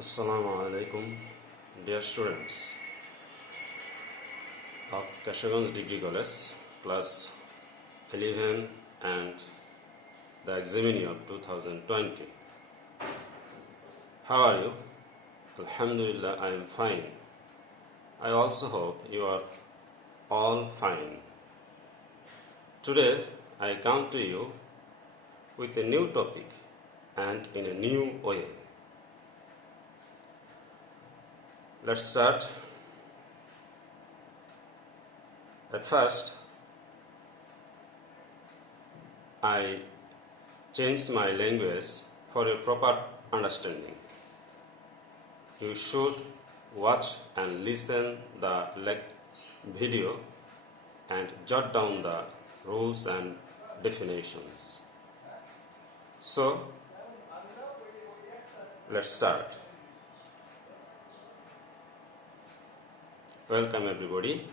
Assalamu alaikum, dear students of Kashaganj Degree College, class 11 and the examinee of 2020. How are you? Alhamdulillah, I am fine. I also hope you are all fine. Today, I come to you with a new topic and in a new way. Let's start. At first, I changed my language for a proper understanding. You should watch and listen the video and jot down the rules and definitions. So, let's start. Welcome everybody.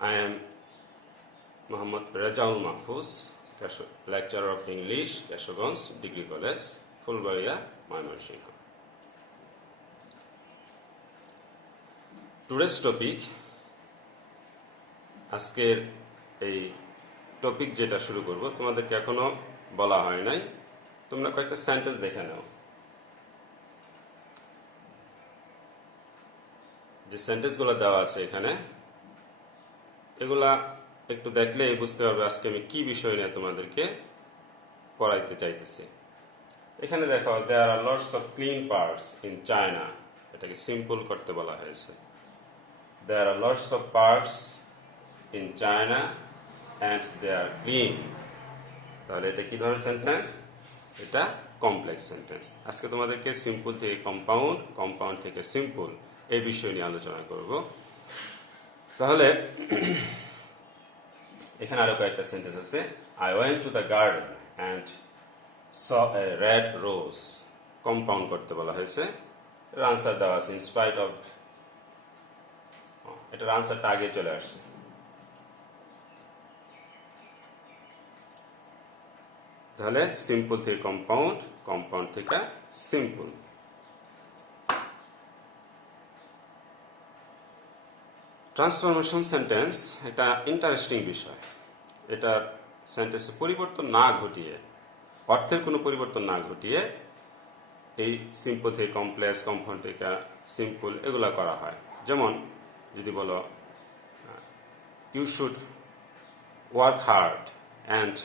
I am Muhammad Rajaul Mahfuz, lecturer of English, Kashaganj Degree College, Fulbaria, Mymensingh. Today's topic, আজকের এই topic যেটা শুরু করব তোমাদেরকে এখনো বলা হয় নাই, তোমরা কয়েকটা সেন্টেন্স দেখে নাও। যে সেন্টেন্সগুলো দেওয়া আছে এখানে, এগুলা একটু দেখলেই বুঝতে পারবে আজকে আমি কি বিষয় নিয়ে তোমাদেরকে পড়াইতে চাইতেছি। এখানে দেখো, there are lots of clean parts in China. এটাকে সিম্পল করতে বলা হয়েছে। There are lots of parts in China and they are clean. তাহলে এটা কি ধরনের সেন্টেন্স? এটা কমপ্লেক্স সেন্টেন্স। আজকে তোমাদেরকে সিম্পল থেকে কম্পাউন্ড, কম্পাউন্ড থেকে সিম্পল এই বিষয় নিয়ে আলোচনা করব। তাহলে এখানে আরো কয়েকটা সেন্টেন্স আছে। I went to the garden and saw a red rose. Compound করতে বলা হয়েছে। এর আনসার দেওয়া আছে in spite of, এটার আনসারটা আগে চলে আসছে। তাহলে সিম্পল থেকে কম্পাউন্ড, কম্পাউন্ড থেকে সিম্পল। ট্রান্সফরমেশন সেন্টেন্স একটা ইন্টারেস্টিং বিষয়। এটা সেন্টেন্সে পরিবর্তন না ঘটিয়ে, অর্থের কোনো পরিবর্তন না ঘটিয়ে এই সিম্পল থেকে কমপ্লেক্স, কম্পাউন্ড থেকে সিম্পল এগুলা করা হয়। যেমন যদি বলো you should work hard and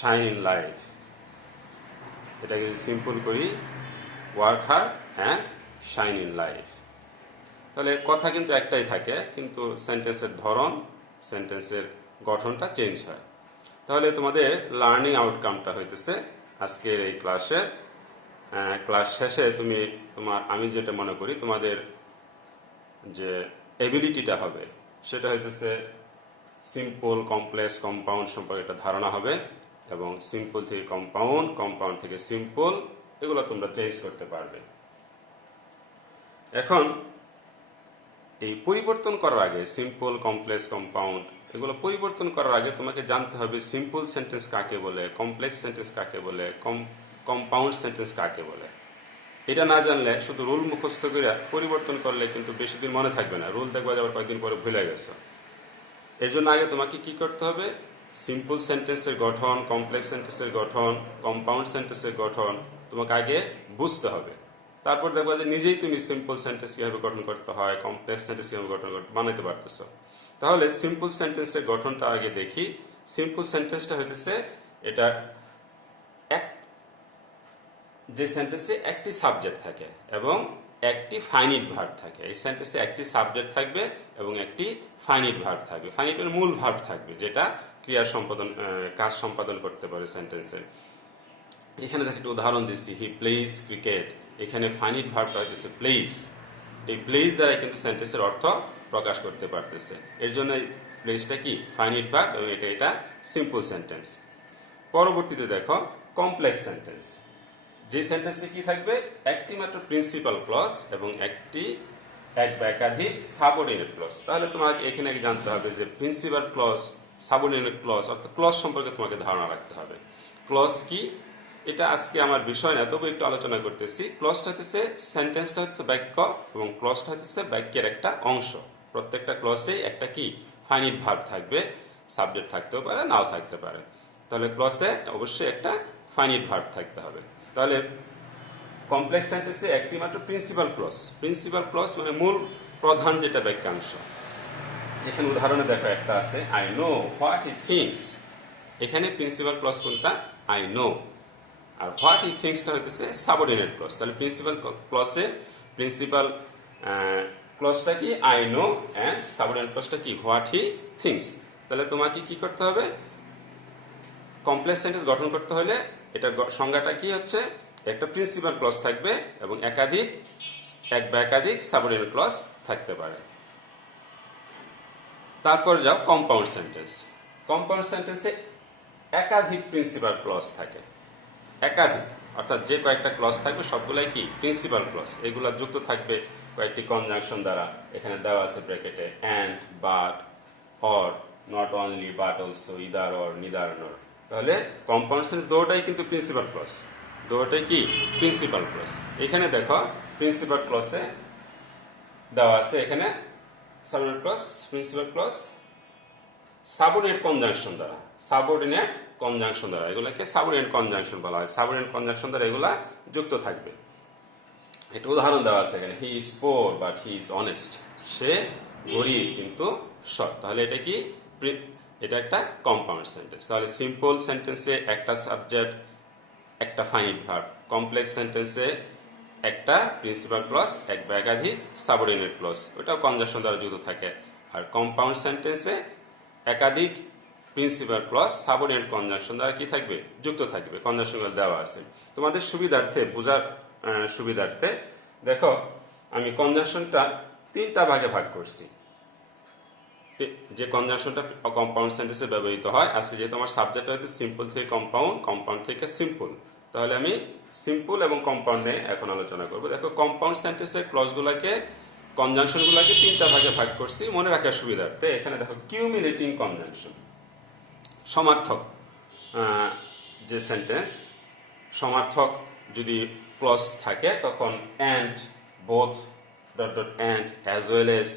shine in life, এটাকে যদি সিম্পল করি work hard and shine in life, তাহলে কথা কিন্তু একটাই থাকে, কিন্তু সেন্টেন্সের ধরন, সেন্টেন্সের গঠনটা চেঞ্জ হয়। তাহলে তোমাদের লার্নিং আউটকামটা হইতেছে আজকের এই ক্লাসের ক্লাস শেষে আমি যেটা মনে করি তোমাদের যে এবিলিটিটা হবে সেটা হইতেছে সিম্পল, কমপ্লেক্স, কম্পাউন্ড সম্পর্কে একটা ধারণা হবে, এবং সিম্পল থেকে কম্পাউন্ড, কম্পাউন্ড থেকে সিম্পল এগুলো তোমরা চেঞ্জ করতে পারবে। এখন এই পরিবর্তন করার আগে, সিম্পল, কমপ্লেক্স, কম্পাউন্ড এগুলো পরিবর্তন করার আগে তোমাকে জানতে হবে সিম্পল সেন্টেন্স কাকে বলে, কমপ্লেক্স সেন্টেন্স কাকে বলে, কম্পাউন্ড সেন্টেন্স কাকে বলে। এটা না জানলে শুধু রুল মুখস্থ করে পরিবর্তন করলে কিন্তু বেশি দিন মনে থাকবে না, রুল দেখবা যাবার কয়েকদিন পরে ভুলে গেছো। এই জন্য আগে তোমাকে কি করতে হবে, সিম্পল সেন্টেন্সের গঠন, কমপ্লেক্স সেন্টেন্সের গঠন, কম্পাউন্ড সেন্টেন্সের গঠন তোমাকে আগে বুঝতে হবে। তারপর দেখবা যে নিজেই তুমি সিম্পল সেন্টেন্স কিভাবে গঠন করতে হয়, কমপ্লেক্স সেন্টেন্স কিভাবে গঠন বানাতে পারতেছ। তাহলে সিম্পল সেন্টেন্সের গঠনটা আগে দেখি। সিম্পল সেন্টেন্সটা হইতেছে এটা যে সেন্টেন্সে একটি সাবজেক্ট থাকে এবং একটি ফাইনিট ভার্ব থাকে। এই সেন্টেন্সে একটি সাবজেক্ট থাকবে এবং একটি ফাইনিট ভার্ব থাকবে। ফাইনিটের মূল ভার্ব থাকবে যেটা ক্রিয়া সম্পাদন, কাজ সম্পাদন করতে পারে সেন্টেন্সের। এখানে দেখে একটু উদাহরণ দিচ্ছি, হি প্লেইজ ক্রিকেট। এখানে ফাইনিট ভার্বটা হচ্ছে প্লেইজ। এই প্লেইজ দ্বারা কিন্তু সেন্টেন্সের অর্থ প্রকাশ করতে পারতেছে। এর জন্য প্লেইজটা কি ফাইনিট ভার্ব এবং এটা সিম্পল সেন্টেন্স। পরবর্তীতে দেখো কমপ্লেক্স সেন্টেন্স। যে সেন্টেন্সে কি থাকবে, একটি মাত্র প্রিন্সিপাল ক্লজ এবং এক বা একাধিক সাবঅর্ডিনেট ক্লজ। তাহলে তোমাকে এখানে জানতে হবে যে প্রিন্সিপাল ক্লজ, সাবঅর্ডিনেট ক্লজ অর্থাৎ ক্লজ সম্পর্কে তোমাকে ধারণা রাখতে হবে। ক্লজ কি, এটা আজকে আমার বিষয় না, তবু একটু আলোচনা করতেছি। ক্লজটা হচ্ছে, সেন্টেন্সটা হচ্ছে বাক্য এবং ক্লজটা হচ্ছে বাক্যের একটা অংশ। প্রত্যেকটা ক্লজেই একটা কি ফাইনিট ভার্ব থাকবে, সাবজেক্ট থাকতেও পারে, নাও থাকতে পারে। তাহলে ক্লজে অবশ্যই একটা ফাইনিট ভার্ব থাকতে হবে। তাহলে কমপ্লেক্স সেন্টেন্সে একটি মাত্র প্রিন্সিপাল ক্লজ। প্রিন্সিপাল ক্লজ মানে মূল প্রধান যেটা বাক্যাংশ। এখানে উদাহরণে দেখো একটা আছে, I know what he thinks. এখানে প্রিন্সিপাল ক্লজ কোনটা? I know. আর হোয়াট হি থিংসটা হইতেছে সাবঅর্ডিনেট ক্লজ। তাহলে প্রিন্সিপাল ক্লজে প্রিন্সিপাল ক্লজটা কি? আই নো, অ্যান্ড সাবঅর্ডিনেট ক্লজটা কি? What he thinks. তাহলে তোমাকে কি করতে হবে? কমপ্লেক্স সেন্টেন্স গঠন করতে হলে এটা সংজ্ঞাটা কি হচ্ছে? একটা প্রিন্সিপাল ক্লজ থাকবে এবং এক বা একাধিক সাবঅর্ডিনেট ক্লজ থাকতে পারে। তারপর যাও কম্পাউন্ড সেন্টেন্স। কম্পাউন্ড সেন্টেন্সে একাধিক প্রিন্সিপাল ক্লজ থাকে। একাধিক অর্থাৎ যে কয়েকটা ক্লজ থাকবে সবগুলাই কি প্রিন্সিপাল ক্লজ। এগুলা যুক্ত থাকবে কয়েকটি কনজাংশন দ্বারা। এখানে দেওয়া আছে ব্র্যাকেটে, and, but, or, not only, but also, either or, neither nor. তাহলে কম্পাউন্ড সেন্টেন্স দুটোটাই কিন্তু প্রিন্সিপাল ক্লজ, দুটোটাই কি প্রিন্সিপাল ক্লজ। এখানে দেখো প্রিন্সিপাল ক্লজে দেওয়া আছে এখানে subordinate clause, principal clause subordinate conjunction দ্বারা, সাবঅর্ডিনেট কনজাংশন দ্বারা, এগুলোকে সাবঅর্ডিনেট কনজাংশন বলা হয়। সাবঅর্ডিনেট কনজাংশন দ্বারা এগুলা যুক্ত থাকবে। একটা উদাহরণ দেওয়া আছে এখানে, he is poor but he is honest. সে গরিব কিন্তু সৎ। তাহলে এটা কি? এটা একটা কম্পাউন্ড সেন্টেন্স। তাহলে সিম্পল সেন্টেন্সে একটা সাবজেক্ট, একটা ফাইনিট ভার্ব। কমপ্লেক্স সেন্টেন্সে একটা প্রিন্সিপাল ক্লজ, এক বা একাধিক সাবঅর্ডিনেট ক্লজ, ওটাও কনজাংশন দ্বারা যুক্ত থাকে। আর কম্পাউন্ড সেন্টেন্সে একাধিক প্রিন্সিপাল ক্লজ সাবঅর্ডিনেট কনজাংশন দ্বারা কি থাকবে? যুক্ত থাকবে। কনজাংশনগুলো দেওয়া আছে তোমাদের সুবিধার্থে, বোঝার সুবিধার্থে। দেখো আমি কনজাংশনটা তিনটা ভাগে ভাগ করছি, যে কনজাংশনটা কম্পাউন্ড সেন্টেন্সে ব্যবহৃত হয়। আজকে যেহেতু আমার সাবজেক্ট হচ্ছে সিম্পল থেকে কম্পাউন্ড, কম্পাউন্ড থেকে সিম্পল, তাহলে আমি সিম্পল এবং কম্পাউন্ডে এখন আলোচনা করব। দেখো কম্পাউন্ড সেন্টেন্সের ক্লজগুলোকে, কনজাংশনগুলোকে তিনটা ভাগে ভাগ করছি মনে রাখার সুবিধার্থে। এখানে দেখো কিউমুলেটিং কনজাংশন, সমার্থক যে সেন্টেন্স, সমার্থক যদি ক্লজ থাকে তখন and, both, dot dot and, as well as,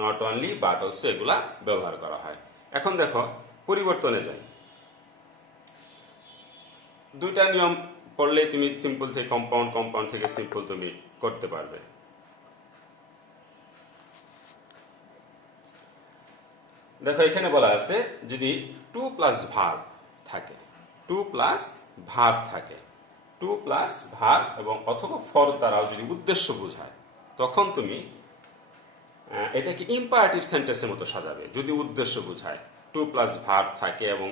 not only, but also এগুলা ব্যবহার করা হয়। এখন দেখো পরিবর্তনে যাই। দুইটা নিয়ম পড়লে তুমি সিম্পল থেকে কম্পাউন্ড, কম্পাউন্ড থেকে সিম্পল তুমি করতে পারবে। দেখো এখানে বলা আছে যদি টু প্লাস ভার্ব থাকে, টু প্লাস ভার্ব থাকে, টু প্লাস ভার্ব এবং অথবা ফর দ্বারাও যদি উদ্দেশ্য বোঝায়, তখন তুমি এটাকে ইম্পারেটিভ সেন্টেন্সের মতো সাজাবে। যদি উদ্দেশ্য বোঝায়, টু প্লাস ভার্ব থাকে এবং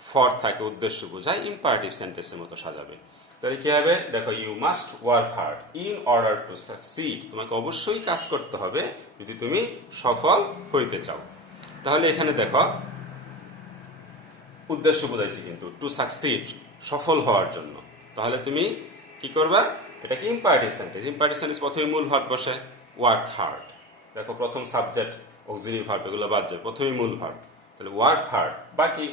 ফর থাকে, উদ্দেশ্য বোঝায়, ইম্পারেটিভ সেন্টেন্সের মতো সাজাবে। তাহলে কি হবে? দেখো, you must work hard in order to succeed. তোমাকে অবশ্যই কাজ করতে হবে যদি তুমি সফল হইতে চাও। তাহলে এখানে দেখো উদ্দেশ্য বোঝাইছি কিন্তু, টু সাকসিড, সফল হওয়ার জন্য। তাহলে তুমি কি করবা? এটাকে ইম্পারেটিভ সেন্টেন্স। ইম্পারেটিভ সেন্টেন্স প্রথমে মূল ভার্ব বসে, ওয়ার্ক হার্ড। দেখো প্রথম সাবজেক্ট, অক্সিলারি ভার্ব, এগুলো বাদ যায়, প্রথমে মূল ভার্ব। তাহলে ওয়ার্ক হার্ড, বাকি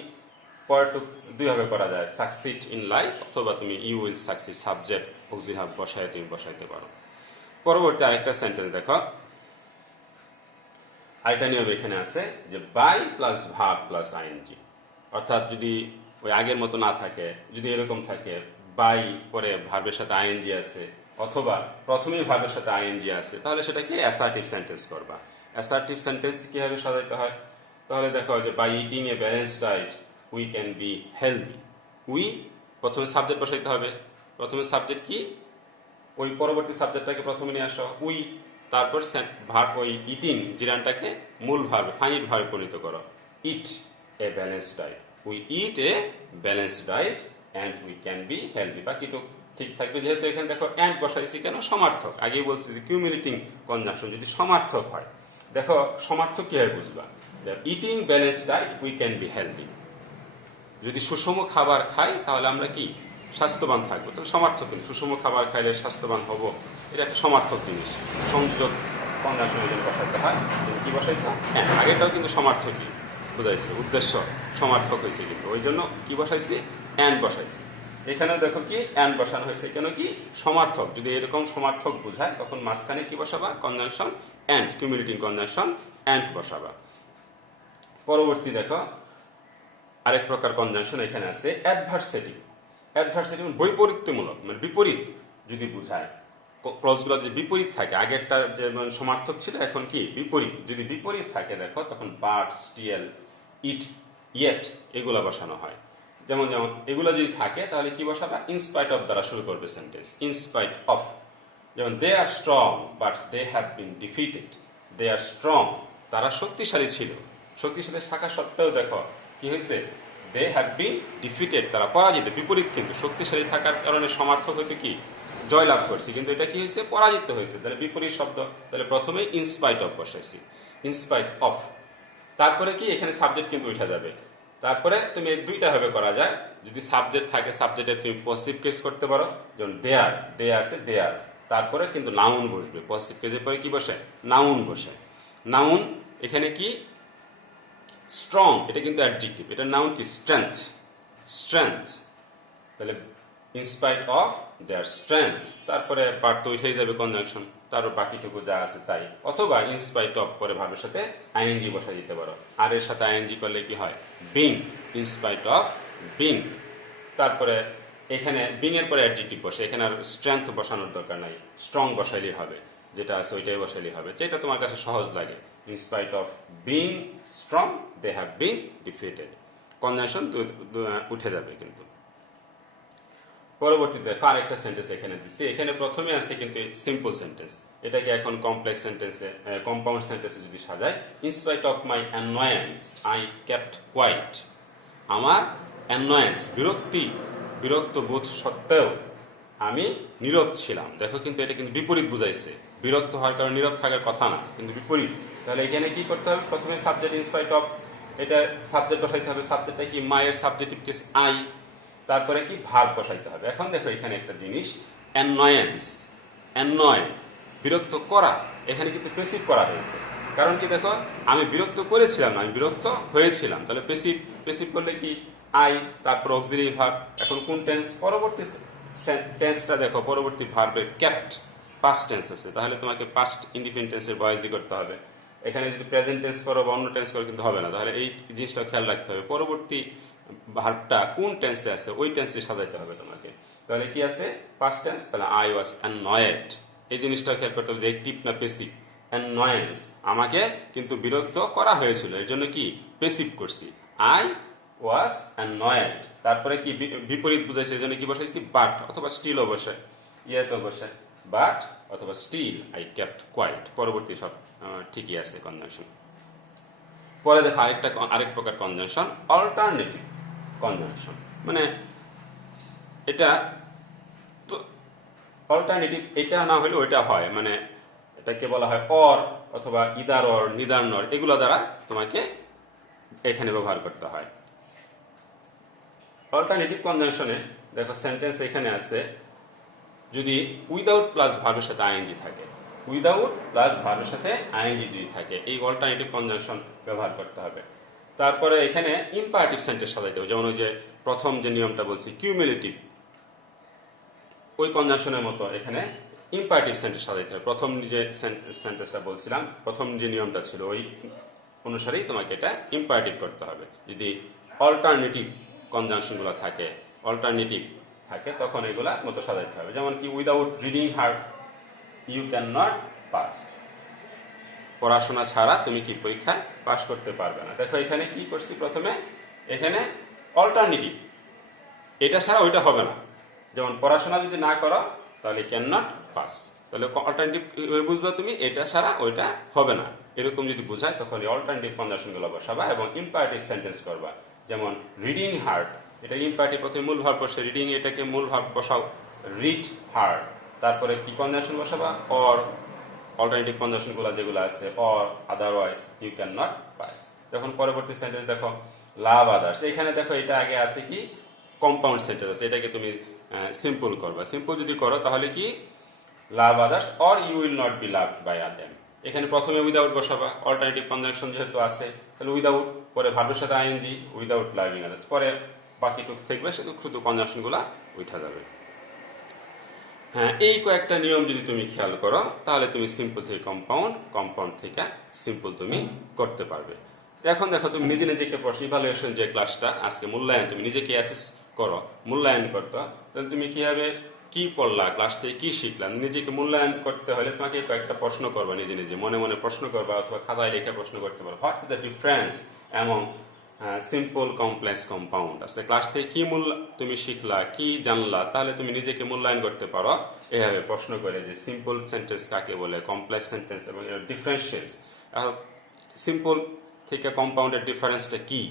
পরেরটুক দুইভাবে করা যায়, সাকসিড ইন লাইফ, অথবা তুমি you will succeed, subject auxiliary verb বসায় তুমি বসাইতে পারো। পরবর্তী আরেকটা সেন্টেন্স দেখো, আরেকটা নিয়ম এখানে আছে যে by plus verb plus ING. অর্থাৎ যদি ওই আগের মতো না থাকে, যদি এরকম থাকে বাই পরে ভার্বের সাথে আইএনজি আছে, অথবা প্রথমেই ভার্বের সাথে আইএনজি আছে, তাহলে সেটাকে অ্যাসার্টিভ সেন্টেন্স করবা। অ্যাসার্টিভ সেন্টেন্স কিভাবে সাজাইতে হয়? তাহলে দেখো যে by eating a balance diet we can be healthy. We প্রথমে সাবজেক্ট বসাইতে হবে। প্রথমে সাবজেক্ট কি? ওই পরবর্তী সাবজেক্টটাকে প্রথমে নিয়ে আসো, উই। তারপর ভার্ব, ওই ইটিং জিরানটাকে মূল ভার্ব, ফাইনিট ভার্বে পরিণত করো, eat a balance diet. We eat a balance diet and we can be healthy. বাকিটুক ঠিক থাকবে। যেহেতু এখানে দেখো অ্যান্ড বসাইছি কেন? সমার্থক। আগেই বলছি যে কিউমুলেটিং কনজাংশন যদি সমার্থক হয়, দেখো সমার্থক কিভাবে বুঝবা? Eating balance diet we can be healthy. যদি সুষম খাবার খাই তাহলে আমরা কি স্বাস্থ্যবান থাকবো। তাহলে সমার্থক, কিন্তু সুষম খাবার খাইলে স্বাস্থ্যবান হব, এটা একটা সমার্থক জিনিস। সংযোগ কনজাংশনের জন্য বসাইতে হয়। কি বসাইছে? হ্যাঁ, আগেরটাও কিন্তু সমার্থকই বুঝাইছে, উদ্দেশ্য সমার্থক হয়েছে, কিন্তু ওই জন্য কি বসাইছি? অ্যান্ড বসাইছি। এখানে দেখো কি অ্যান্ড বসানো হয়েছে, কেন কি সমার্থক, যদি এরকম সমার্থক বোঝায় তখন মাঝখানে কি বসাবা, conjunction and, cumulative conjunction and বসাবা। পরবর্তী দেখো আরেক প্রকার কনজাংশন এখানে আছে অ্যাডভার্সেটিভ। অ্যাডভার্সেটিভ বৈপরীত্যমূলক, মানে বিপরীত যদি বোঝায়, ক্লজগুলো যদি বিপরীত থাকে, আগেরটা যেমন সমার্থক ছিল এখন কি বিপরীত, যদি বিপরীত থাকে দেখো তখন বাট, স্টিল, ইট, ইয়েট এগুলো বসানো হয়। যেমন যেমন এগুলো যদি থাকে তাহলে কি বসাবা, ইনস্পাইট অফ দ্বারা শুরু করবে সেন্টেন্স, ইনস্পাইট অফ। যেমন they are strong but they have been defeated. They are strong, তারা শক্তিশালী ছিল, শক্তিশালী থাকা সত্ত্বেও দেখো কি হয়েছে, দে হ্যাভ বিন ডিফিটেড, তারা পরাজিত। বিপরীত কিন্তু, শক্তিশালী থাকার কারণে সমার্থক হইতে কি জয়লাভ করছি, কিন্তু এটা কি হয়েছে, পরাজিত হয়েছে। তাহলে বিপরীত শব্দ, তাহলে প্রথমেই ইনস্পাইট অফ বসাইছি, ইনস্পাইট অফ। তারপরে কি এখানে সাবজেক্ট কিন্তু উঠে যাবে। তারপরে তুমি দুইটা ভাবে করা যায়, যদি সাবজেক্ট থাকে সাবজেক্টে তুমি পজিটিভ কেস করতে পারো, যেমন দেয়ার, দে আছে দেয়ার, তারপরে কিন্তু নাউন বসবে, পজিটিভ কেসের পরে কি বসে, নাউন বসে। নাউন এখানে কি স্ট্রং, এটা কিন্তু অ্যাডজেক্টিভ, এটা নাউন কি স্ট্রেংথ, স্ট্রেংথ। তাহলে ইনস্পাইট অফ দেয়ার স্ট্রেংথ, তারপরে পার্ট তো উঠেই যাবে কনজাংশন, তারপর বাকিটুকু যা আছে তাই। অথবা ইনস্পাইট অফ পরে ভাবের সাথে আইএনজি বসাই দিতে পারো, আর এর সাথে আইএনজি করলে কি হয়, বিং, ইনস্পাইট অফ বিং। তারপরে এখানে বিং এর পরে অ্যাডজেক্টিভ বসে, এখানে আর স্ট্রেংথ বসানোর দরকার নাই, স্ট্রং বসাইলেই হবে, যেটা আছে ওইটাই বসাইলেই হবে, যেটা তোমার কাছে সহজ লাগে। In spite of being strong they have been defeated, conjunction উঠে যাবে কিন্তু। পরবর্তী দেখো আরেকটা সেন্টেন্স এখানে দিচ্ছি, এখানে প্রথমে আছে কিন্তু সিম্পল সেন্টেন্স, এটাকে এখন কমপ্লেক্স সেন্টেন্সে, কম্পাউন্ড সেন্টেন্সে যদি সাজায়, in spite of my annoyance I kept quiet. আমার অ্যানয়েন্স বিরক্ত বোধ সত্ত্বেও আমি নীরব ছিলাম। দেখো কিন্তু এটা কিন্তু বিপরীত বুঝাইছে, বিরক্ত হওয়ার কারণে নীরব থাকার কথা না, কিন্তু বিপরীত। তাহলে এখানে কি করতে হবে, প্রথমে সাবজেক্ট ইনস্পাইট অফ, এটা সাবজেক্ট বসাইতে হবে, সাবজেক্টটা কি মায়ের সাবজেক্টিভ কেস আই, তারপরে কি ভার্ব বসাইতে হবে। এখন দেখো এখানে একটা জিনিস, অ্যানয়েন্স, অ্যানয় বিরক্ত করা, এখানে কিন্তু পেসিভ করা হয়েছে। কারণ কি দেখো, আমি বিরক্ত করেছিলাম না, আমি বিরক্ত হয়েছিলাম, তাহলে পেসিভ, পেসিভ করলে কি আই, তারপর অক্সিলারি ভার্ব। এখন কোন টেন্স, পরবর্তী টেন্সটা দেখো, পরবর্তী ভার্বের ক্যাপ্ট পাস্ট টেন্স আছে, তাহলে তোমাকে পাস্ট ইন্ডিপেন্ডেন্ট টেন্সের ভয়েসই করতে হবে। এখানে যদি প্রেজেন্ট টেন্স করো বা অন্য টেন্স করো কিন্তু হবে না, তাহলে এই জিনিসটা খেয়াল রাখতে হবে, পরবর্তী ভার্বটা কোন টেন্সে আছে ওই টেন্সে সাজাইতে হবে তোমাকে। তাহলে কি আছে, পাস্ট টেন্স, তাহলে আই ওয়াজ অ্যানয়েড, এই জিনিসটা খেয়াল করতে হবে যে অ্যাক্টিভ না পেসিভ। অ্যানয়েন্স, আমাকে কিন্তু বিরক্ত করা হয়েছিল, এর জন্য কি পেসিভ করছি, আই ওয়াজ অ্যানয়েড। তারপরে কি বিপরীত বুঝাইছে, এই জন্য কি বসাইছি, বাট অথবা স্টিলও বসে, ইয়েতো বসে, বাট অথবা স্টিল আই কেপ্ট কোয়াইট। পরবর্তী সব ঠিকই আছে কনজাংশন। পরে দেখো আরেক প্রকার কনজাংশন, অল্টারনেটিভ কনজাংশন। মানে এটা তো অল্টারনেটিভ, এটা না হলে ওইটা হয়, মানে এটাকে বলা হয় অর অথবা ইদার অর, নিদার নর, এগুলো দ্বারা তোমাকে এখানে ব্যবহার করতে হয়। অল্টারনেটিভ কনজাংশনে দেখো সেন্টেন্স এখানে আছে, যদি উইদাউট প্লাস ভার্বের সাথে আইএনজি থাকে, উইদাউট প্লাস ভার্বের সাথে আইএনজি যদি থাকে, এই অল্টারনেটিভ কনজাংশন ব্যবহার করতে হবে। তারপরে এখানে ইম্পারেটিভ সেন্টেন্স সাজাইতে হবে, যেমন ওই যে প্রথম যে নিয়মটা বলছি কিউমুলেটিভ, ওই কনজাংশনের মতো এখানে ইম্পারেটিভ সেন্টেন্স সাজাইতে হবে। প্রথম যে সেন্টেন্সটা বলছিলাম, প্রথম যে নিয়মটা ছিল ওই অনুসারেই তোমাকে এটা ইম্পারেটিভ করতে হবে। যদি অল্টারনেটিভ কনজাংশনগুলো থাকে, অল্টারনেটিভ থাকে, তখন এগুলা মতো সাজাইতে হবে। যেমন কি without reading hard you can not pass, পড়াশোনা ছাড়া তুমি কি পরীক্ষায় পাস করতে পারবে না। দেখো এখানে কি করছি, প্রথমে এখানে অল্টারনেটিভ, এটা ছাড়া ওইটা হবে না। যেমন পড়াশোনা যদি না করো তাহলে ক্যান নট পাস, তাহলে অল্টারনেটিভ বুঝবা তুমি, এটা ছাড়া ওইটা হবে না, এরকম যদি বোঝায় তখন অল্টারনেটিভ কনজাংশনগুলো বসাবা এবং ইম্পারেটিভ সেন্টেন্স করবা। যেমন রিডিং হার্ড, এটা ইম্পারেটিভ, প্রথমে মূল ভার্ব বসে, রিডিং এটাকে মূল ভার্ব বসাও, রিড হার্ড, তারপরে কি কনজাংশন বসাবা, অর, অল্টারনেটিভ কনজাংশনগুলো যেগুলো আছে, or, otherwise, you can not pass. যখন পরবর্তী সেন্টেন্স দেখো লাভ আদার্স, এখানে দেখো এটা আগে আছে কি কম্পাউন্ড সেন্টেন্স আছে, এটাকে তুমি সিম্পল করবা। সিম্পল যদি করো তাহলে কি love others or you will not be loved by them, এখানে প্রথমে উইদাউট বসাবা, অল্টারনেটিভ কনজাংশন যেহেতু আছে, তাহলে উইদাউট, পরে ভার্বের সাথে আইএনজি, উইদাউট লাভিং আদার্স, পরে বাকিটুকু থাকবে, শুধু শুধু কনজাংশনগুলো উঠা যাবে। হ্যাঁ, এই কয়েকটা নিয়ম যদি তুমি খেয়াল করো তাহলে তুমি সিম্পল থেকে কম্পাউন্ড, কম্পাউন্ড থেকে সিম্পল তুমি করতে পারবে। এখন দেখো, তুমি নিজে নিজেকে প্রশ্ন ইভালুয়েশন যে ক্লাসটা আজকে মূল্যায়ন, তুমি নিজেকে অ্যাসেস করো, মূল্যায়ন করতে, তাহলে তুমি কিভাবে কি পড়লা, ক্লাস থেকে কি শিখলাম, নিজেকে মূল্যায়ন করতে হলে তোমাকে কয়েকটা প্রশ্ন করবা, নিজে নিজে মনে মনে প্রশ্ন করবা অথবা খাতায় লেখা প্রশ্ন করতে পারো। হোয়াট ইজ দ্য ডিফারেন্স এমন সিম্পল, কমপ্লেক্স, কম্পাউন্ড? আসলে ক্লাস থেকে কি তুমি শিখলা, কি জানলা, তাহলে তুমি নিজেকে মূল্যায়ন করতে পারো এভাবে প্রশ্ন করে যে সিম্পল সেন্টেন্স কাকে বলে, কমপ্লেক্স সেন্টেন্স এবং এর ডিফারেন্সিয়েস। সিম্পল থেকে কম্পাউন্ডের ডিফারেন্সটা কি,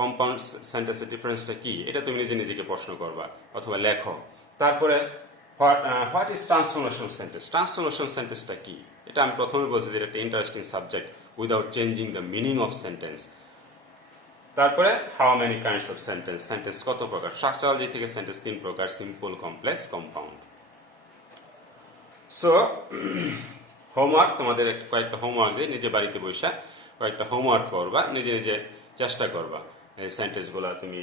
কম্পাউন্ড সেন্টেন্সের ডিফারেন্সটা কি, এটা তুমি নিজে নিজেকে প্রশ্ন করবা অথবা লেখো। তারপরে what is transformation sentence, transformation সেন্টেন্সটা কি, এটা আমি প্রথমে বলছি যে এটা interesting subject without changing the meaning of sentence. তারপরে how many kinds of sentence, sentence কত প্রকার, স্ট্রাকচারাল দিক থেকে সেন্টেন্স 3 প্রকার, simple, complex, compound. So homework, তোমাদের কয়েকটা হোমওয়ার্ক দিয়ে নিজে বাড়িতে বসে কয়েকটা হোমওয়ার্ক করবা, নিজে নিজে চেষ্টা করবা এই সেন্টেন্সগুলো তুমি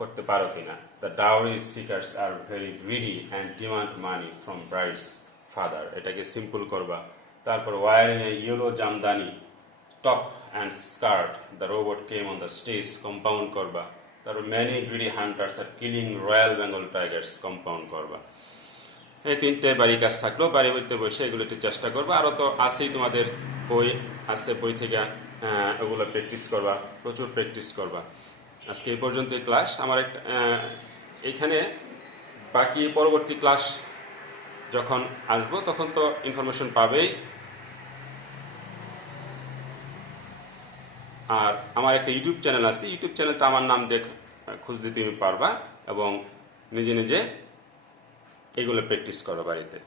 করতে পারো কিনা। The dowry seekers are very greedy and demand money from brides father, এটাকে সিম্পল করবা। তারপর wearing a yellow jamdani top and skirt, the robot came on the stage, compound করবা। তারপর many greedy hunters are killing royal Bengal tigers, compound করবা। এই 3টে বাড়ি কাজ থাকলো, বাড়িতে বসে এগুলো একটু চেষ্টা করবা। আরও তো আছেই, তোমাদের বই আছে, বই থেকে ওগুলো প্র্যাকটিস করবা, প্রচুর প্র্যাকটিস করবা। আজকে এই পর্যন্ত ক্লাস আমার এখানে বাকি পরবর্তী ক্লাস যখন আসবো তখন তো ইনফরমেশন পাবেই। আর আমার একটা ইউটিউব চ্যানেল আছে, ইউটিউব চ্যানেলটা আমার নাম খুঁজতে তুমি পারবা এবং নিজে নিজে এগুলো প্র্যাকটিস করো বাড়িতে।